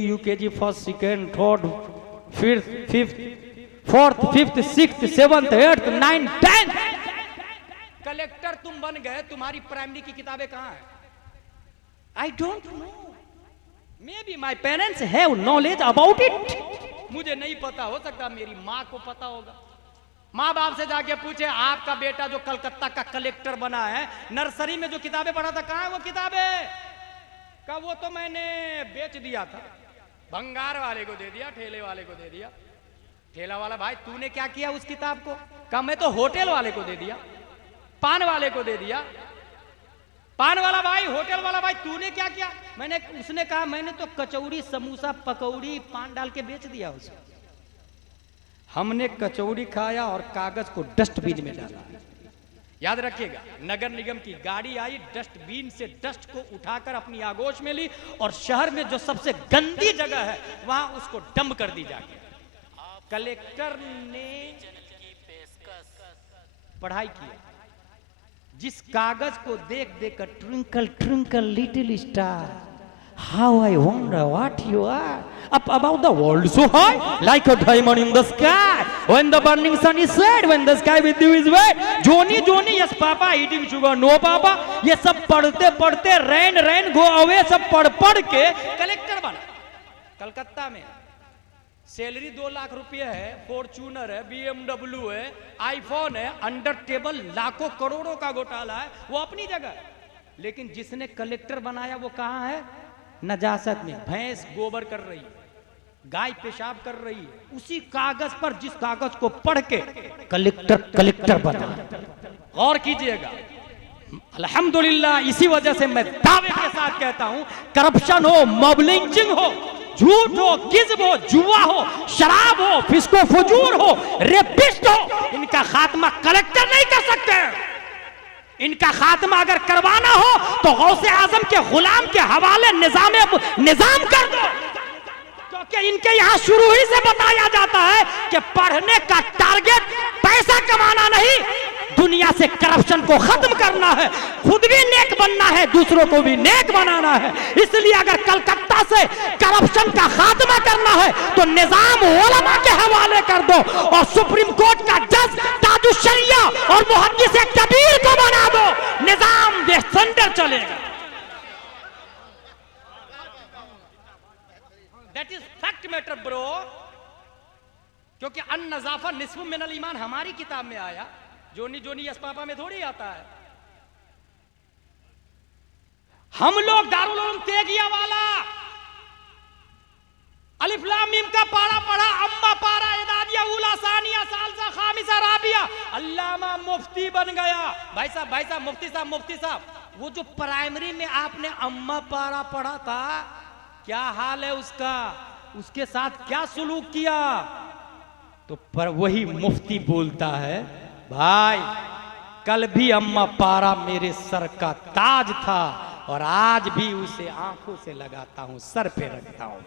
UKG first second third fifth fourth fifth sixth seventh eighth ninth tenth collector तुम बन गए, तुम्हारी primary की किताबें कहां है? I don't know, may be my parents have knowledge about it, मुझे नहीं पता, हो सकता मेरी माँ को पता होगा। माँ बाप से जाके पूछे आपका बेटा जो कलकत्ता का कलेक्टर बना है, नर्सरी में जो किताबें पढ़ा था कहां है वो किताबें? का वो तो मैंने बेच दिया था, भंगार वाले को दे दिया, ठेले वाले को दे दिया। ठेला वाला भाई तूने क्या किया उस किताब को? कहा मैं तो होटल वाले को दे दिया, पान वाले को दे दिया। पान वाला भाई, होटल वाला भाई तूने क्या किया? उसने कहा मैंने तो कचौड़ी समोसा पकौड़ी पान डाल के बेच दिया उसको। हमने कचौड़ी खाया और कागज को डस्टबिन में डाला। याद रखिएगा, नगर निगम की गाड़ी आई, डस्टबिन से डस्ट को उठाकर अपनी आगोश में ली और शहर में जो सबसे गंदी जगह है वहां उसको डंप कर दी जाके। कलेक्टर ने पढ़ाई की, जिस कागज को देख देख कर twinkle twinkle little star, how I wonder what you are up about the world so high like a diamond in the sky when the burning sun is set when the sky with you is wet Johnny Johnny yes papa eating sugar no papa। ये सब पढ़ते पढ़ते रैन रैन go away सब पढ़ पढ़ के collector बना। कलकत्ता में सैलरी 2 लाख रुपए है, फॉर्च्यूनर है, BMW है, आईफोन है, अंडर टेबल लाखों करोड़ों का घोटाला है, वो अपनी जगह है। लेकिन जिसने कलेक्टर बनाया वो कहां है? नजासत में। भैंस गोबर कर रही है, गाय पेशाब कर रही है, उसी कागज पर जिस कागज को पढ़ के कलेक्टर बना। गौर कीजिएगा, अल्हम्दुलिल्लाह इसी वजह से मैं दावे के साथ कहता हूं, करप्शन हो, मॉब लिंचिंग हो, झूठ हो, किज़्ब हो, जुआ हो, शराब हो, फिस्को फुजूर हो, रेपिस्ट हो, इनका खात्मा कलेक्टर नहीं कर सकते। इनका खात्मा अगर करवाना हो तो गौसे आजम के गुलाम के हवाले निजाम कर दो, क्योंकि इनके यहां शुरू ही से बताया जाता है कि पढ़ने का टारगेट पैसा कमाना नहीं, दुनिया से करप्शन को खत्म करना है, खुद भी नेक बनना है, दूसरों को भी नेक बनाना है। इसलिए अगर कलकत्ता से करप्शन का खात्मा करना है तो निजाम उलमा के हवाले कर दो और सुप्रीम कोर्ट का जज ताजुश शरिया और मुहद्दिस कबीर को बना दो, निजाम सेंटर चलेगा। That is fact matter bro, क्योंकि अन नजाफा निस्फ मिनल ईमान हमारी किताब में आया, जोनी जोनी यस पापा में थोड़ी आता है। हम लोग दारुल उलूम तेगिया वाला अलिफ लाम मीम का पारा पढ़ा, अम्मा पारा इदादिया उला सानिया सालसा खामिसा राबिया, अल्लामा मुफ्ती बन गया। भाई साहब मुफ्ती साहब, वो जो प्राइमरी में आपने अम्मा पारा पढ़ा था, क्या हाल है उसका? उसके साथ क्या सुलूक किया? तो पर वही मुफ्ती बोलता है, भाई कल भी अम्मा पारा मेरे सर का ताज था और आज भी उसे आंखों से लगाता हूं, सर पे रखता हूं,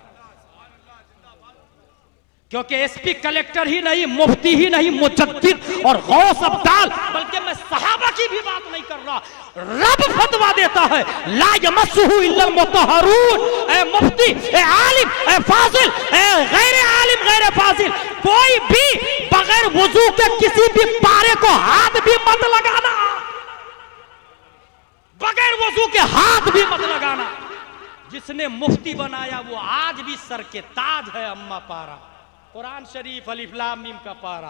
क्योंकि एसपी कलेक्टर ही नहीं, मुफ्ती ही नहीं, मुजद्दिद और गौस अब्दाल, बल्कि मैं सहाबा की भी बात नहीं कर रहा, रब फतवा देता है ला यमस्सुहु इल्लल मुतहहरून। ए मुफ्ती, ए आलिम, ए फाजिल, ए गैर आलिम गैर फाजिल, कोई भी बगैर वुजू के किसी भी पारे को हाथ भी मत लगाना, बगैर वुजू के हाथ भी मत लगाना। जिसने मुफ्ती बनाया वो आज भी सर के ताज है अम्मा पारा। कुरान शरीफ अलिफ लाम मीम का पारा।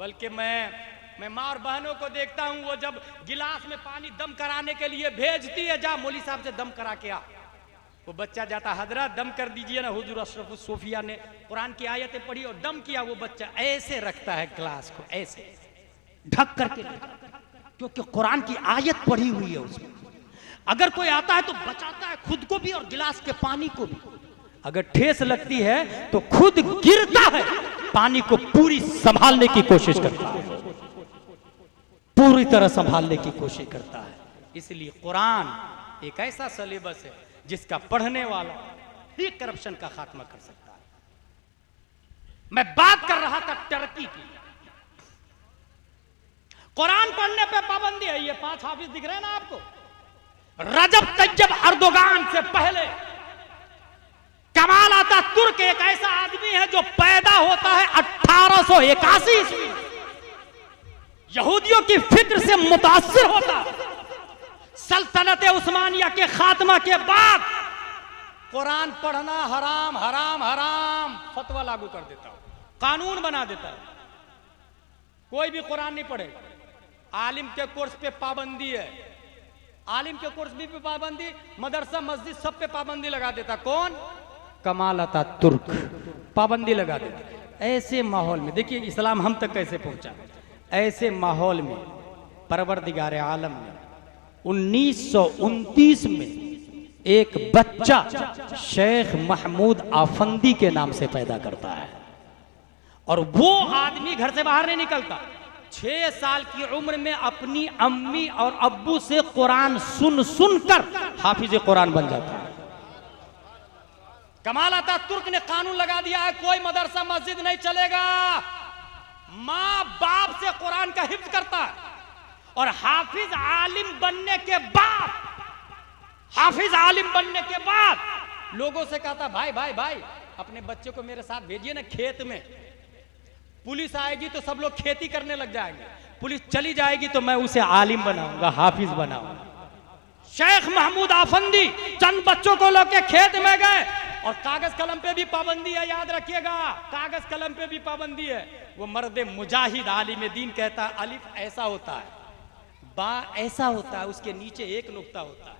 बल्कि मैं माँ और बहनों को देखता हूं, वो जब गिलास में पानी दम कराने के लिए भेजती है, जा मौली साहब से दम करा के आ, वो बच्चा जाता, हजरत दम कर दीजिए ना, हुजूर अशरफ सोफिया ने कुरान की आयतें पढ़ी और दम किया, वो बच्चा ऐसे रखता है गिलास को, ऐसे ढक करके, क्योंकि कुरान की आयत पढ़ी हुई है उसमें। अगर कोई आता है तो बचाता है खुद को भी और गिलास के पानी को भी। अगर ठेस लगती है तो खुद गिरता है, पानी को पूरी संभालने की कोशिश करता है, पूरी तरह संभालने की कोशिश करता है। इसलिए कुरान एक ऐसा सिलेबस है जिसका पढ़ने वाला ही करप्शन का खात्मा कर सकता है। मैं बात कर रहा था टर्की की, कुरान पढ़ने पे पाबंदी है। ये 5 हाफिज दिख रहे हैं ना आपको, रजब तैयब अर्दोगान से पहले कमाल आता होता है 1881 ईस्वी। यहूदियों की फिक्र से मुतासिर होता, सल्तनत उस्मानिया के खात्मा के बाद कुरान पढ़ना हराम हराम हराम फतवा लागू कर देता, कानून बना देता। कोई भी कुरान नहीं पढ़े। आलिम के कोर्स पे पाबंदी है, आलिम के कोर्स भी पे पाबंदी, मदरसा मस्जिद सब पे पाबंदी लगा देता। कौन? कमाल अतातुर्क पाबंदी लगा देता। ऐसे माहौल में देखिए इस्लाम हम तक कैसे पहुंचा। ऐसे माहौल में परवरदिगार आलम ने 1929 में एक बच्चा शेख महमूद आफंदी के नाम से पैदा करता है, और वो आदमी घर से बाहर नहीं निकलता। 6 साल की उम्र में अपनी अम्मी और अब्बू से कुरान सुन सुनकर हाफिज कुरान बन जाता है। कमाल अतातुर्क ने कानून लगा दिया है, कोई मदरसा मस्जिद नहीं चलेगा। माँ बाप से कुरान का हिफ्ज करता है, और हाफिज आलिम बनने के बाद, हाफिज आलिम बनने के बाद लोगों से कहता, भाई भाई भाई अपने बच्चे को मेरे साथ भेजिए ना खेत में। पुलिस आएगी तो सब लोग खेती करने लग जाएंगे, पुलिस चली जाएगी तो मैं उसे आलिम बनाऊंगा, हाफिज बनाऊंगा। शेख महमूद आफंदी चंद बच्चों को लेके खेत में गए, और कागज कलम पे भी पाबंदी है, याद रखिएगा, कागज कलम पे भी पाबंदी है। वो मर्द मुजाहिद आलिम दीन कहता है अलिफ ऐसा होता है, बा ऐसा होता है, उसके नीचे एक नुक्ता होता है,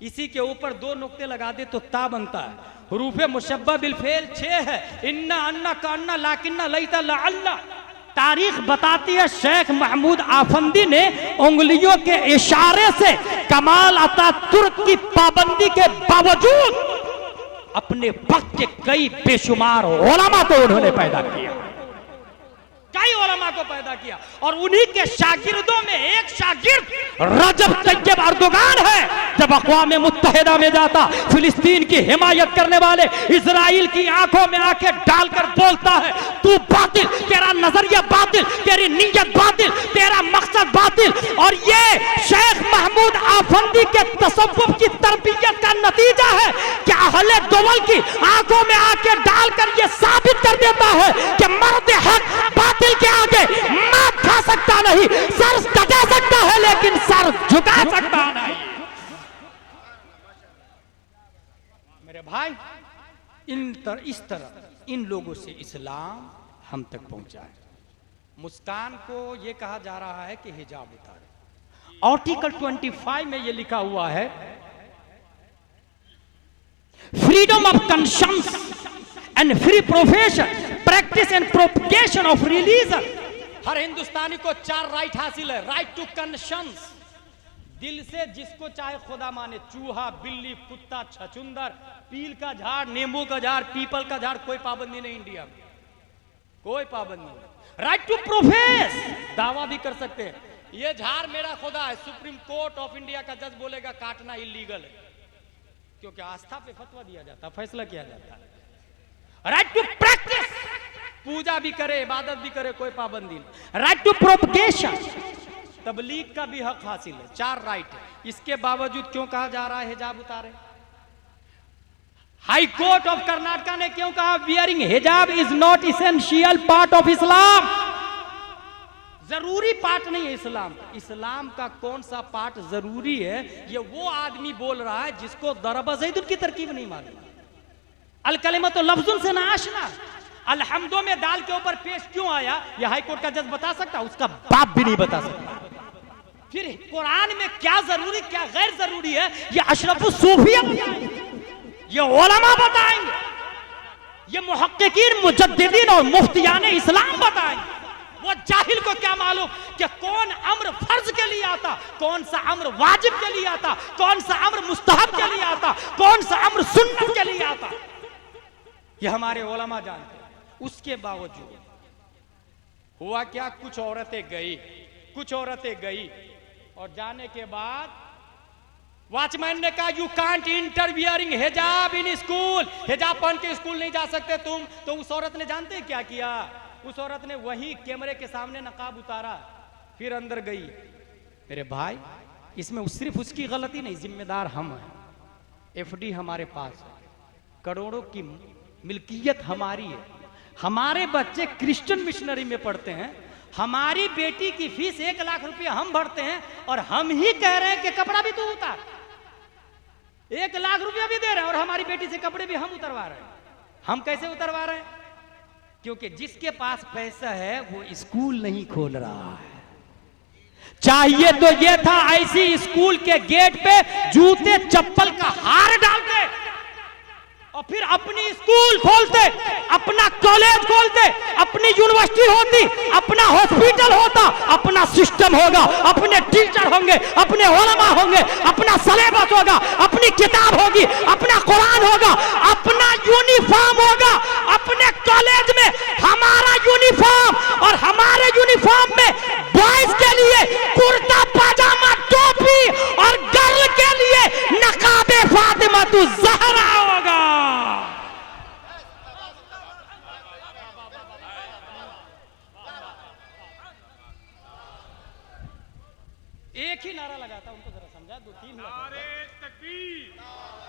इसी के ऊपर 2 नुक्ते लगा दे तो ता बनता है। हरूफ मुशब्बा बिल फेल 6 है, इन्ना अन्ना का अन्ना लाकिन्ना लईता लअल्ला। तारीख बताती है शेख महमूद आफंदी ने उंगलियों के इशारे से कमाल अतातुर्क की पाबंदी के बावजूद अपने वक्त के कई बेशुमार उलमा को उन्होंने पैदा किया, कई उलमा को पैदा किया। और उन्हीं के शागिर्दों में एक शागिर्द रजब तैयब अर्दोगान है। जब अक़वाम मुत्तहिदा में जाता, फिलिस्तीन की हिमायत करने वाले इजराइल की आंखों में आंखें डालकर बोलता है, तू बातिल, तेरा नजरिया बातिल, तेरी नीयत बातिल, तेरा मकसद बातिल। और ये शेख महमूद आफंदी के तसव्वुफ की तरबियत का नतीजा है कि अहले दुवल की आंखों में आंखें डालकर ये साबित कर देता है कि मर्द हक बातिल के आगे मात खा सकता नहीं, सर कटा सकता है लेकिन सर झुका सकता नहीं। मेरे भाई इस तरह इन लोगों से इस्लाम हम तक पहुंचा है। मुस्कान को यह कहा जा रहा है कि हिजाब उतारे। आर्टिकल 25 में यह लिखा हुआ है, freedom of conscience and free profession, practice and propagation of religion. हर हिंदुस्तानी को 4 राइट हासिल है। राइट टू कंशंस, दिल से जिसको चाहे खुदा माने, चूहा, बिल्ली, कुत्ता, छछुंदर, पील का झाड़, नींबू का झाड़, पीपल का झाड़, कोई पाबंदी नहीं इंडिया में, कोई पाबंदी नहीं। राइट टू प्रोफेस, दावा भी कर सकते हैं ये झाड़ मेरा खुदा है। सुप्रीम कोर्ट ऑफ इंडिया का जज बोलेगा काटना इलीगल है, क्योंकि आस्था पे फतवा दिया जाता है, फैसला किया जाता है। राइट टू प्रैक्टिस, पूजा भी करे, इबादत भी करे, कोई पाबंदी नहीं। राइट टू प्रोपगेशन, तबलीग का भी हक हासिल है। 4 राइट है। इसके बावजूद क्यों कहा जा रहा है हिजाब उतारे? हाई कोर्ट ऑफ कर्नाटका ने क्यों कहा वियरिंग हिजाब is not essential part of Islam? जरूरी पार्ट नहीं है इस्लाम का। इस्लाम का कौन सा पार्ट जरूरी है, ये वो आदमी बोल रहा है जिसको दरबा ज़ैदुन की तरकीब नहीं मालूम। अल कलिमत तो लफ्जुन से ना आशना। अलहम्दो में दाल के ऊपर पेश क्यों आया, ये हाई कोर्ट का जज बता सकता, उसका बाप भी नहीं बता सकता। फिर कुरान में क्या जरूरी क्या गैर जरूरी है, ये अशरफुस सूफिया बताएंगे, ये उलमा बताएंगे, ये मुहक्किकीन मुजद्दिदीन और मुफ्तियान इस्लाम बताएंगे। वो जाहिल को क्या मालूम कि कौन अम्र फर्ज के लिए आता, कौन सा अम्र वाजिब के लिए आता, कौन सा अम्र मुस्तहब के लिए आता, कौन सा अम्र सुन्नत के लिए आता, ये हमारे उलमा जानते हैं। उसके बावजूद हुआ क्या, कुछ औरतें गई और जाने के बाद वॉचमैन ने कहा यू कांट इंटर वियरिंग हिजाब इन स्कूल, हिजाब पहन के स्कूल नहीं जा सकते तुम। तो उस औरत ने जानते हैं क्या किया, उस औरत ने वही कैमरे के सामने नकाब उतारा, फिर अंदर गई। मेरे भाई इसमें सिर्फ उसकी गलती नहीं, जिम्मेदार हम हैं। एफडी हमारे पास है, करोड़ों की मिल्कियत हमारी है, हमारे बच्चे क्रिश्चियन मिशनरी में पढ़ते हैं, हमारी बेटी की फीस 1 लाख रुपया हम भरते हैं, और हम ही कह रहे हैं कि कपड़ा भी तू उतार। 1 लाख रुपया भी दे रहे हैं और हमारी बेटी से कपड़े भी हम उतरवा रहे हैं। हम कैसे उतरवा रहे हैं? क्योंकि जिसके पास पैसा है वो स्कूल नहीं खोल रहा है। चाहिए तो ये था ऐसी स्कूल के गेट पे जूते चप्पल का हार डालते और फिर अपनी स्कूल खोलते, अपना कॉलेज खोलते, अपनी यूनिवर्सिटी होती, अपना हॉस्पिटल होता, अपना सिस्टम होगा, अपने टीचर होंगे, अपने उलमा होंगे, अपना सिलेबस होगा, अपनी किताब होगी, अपना कुरान होगा, अपना यूनिफॉर्म होगा। अपने कॉलेज में हमारा यूनिफॉर्म और हमारे यूनिफॉर्म में बॉयज के लिए कुर्ता पाजामा टोपी और गर्ल के लिए नकाबे फातिमा तु ज़हरा होगा। एक ही नारा लगाता, उनको जरा समझा दो, 3 नारे तकबीर।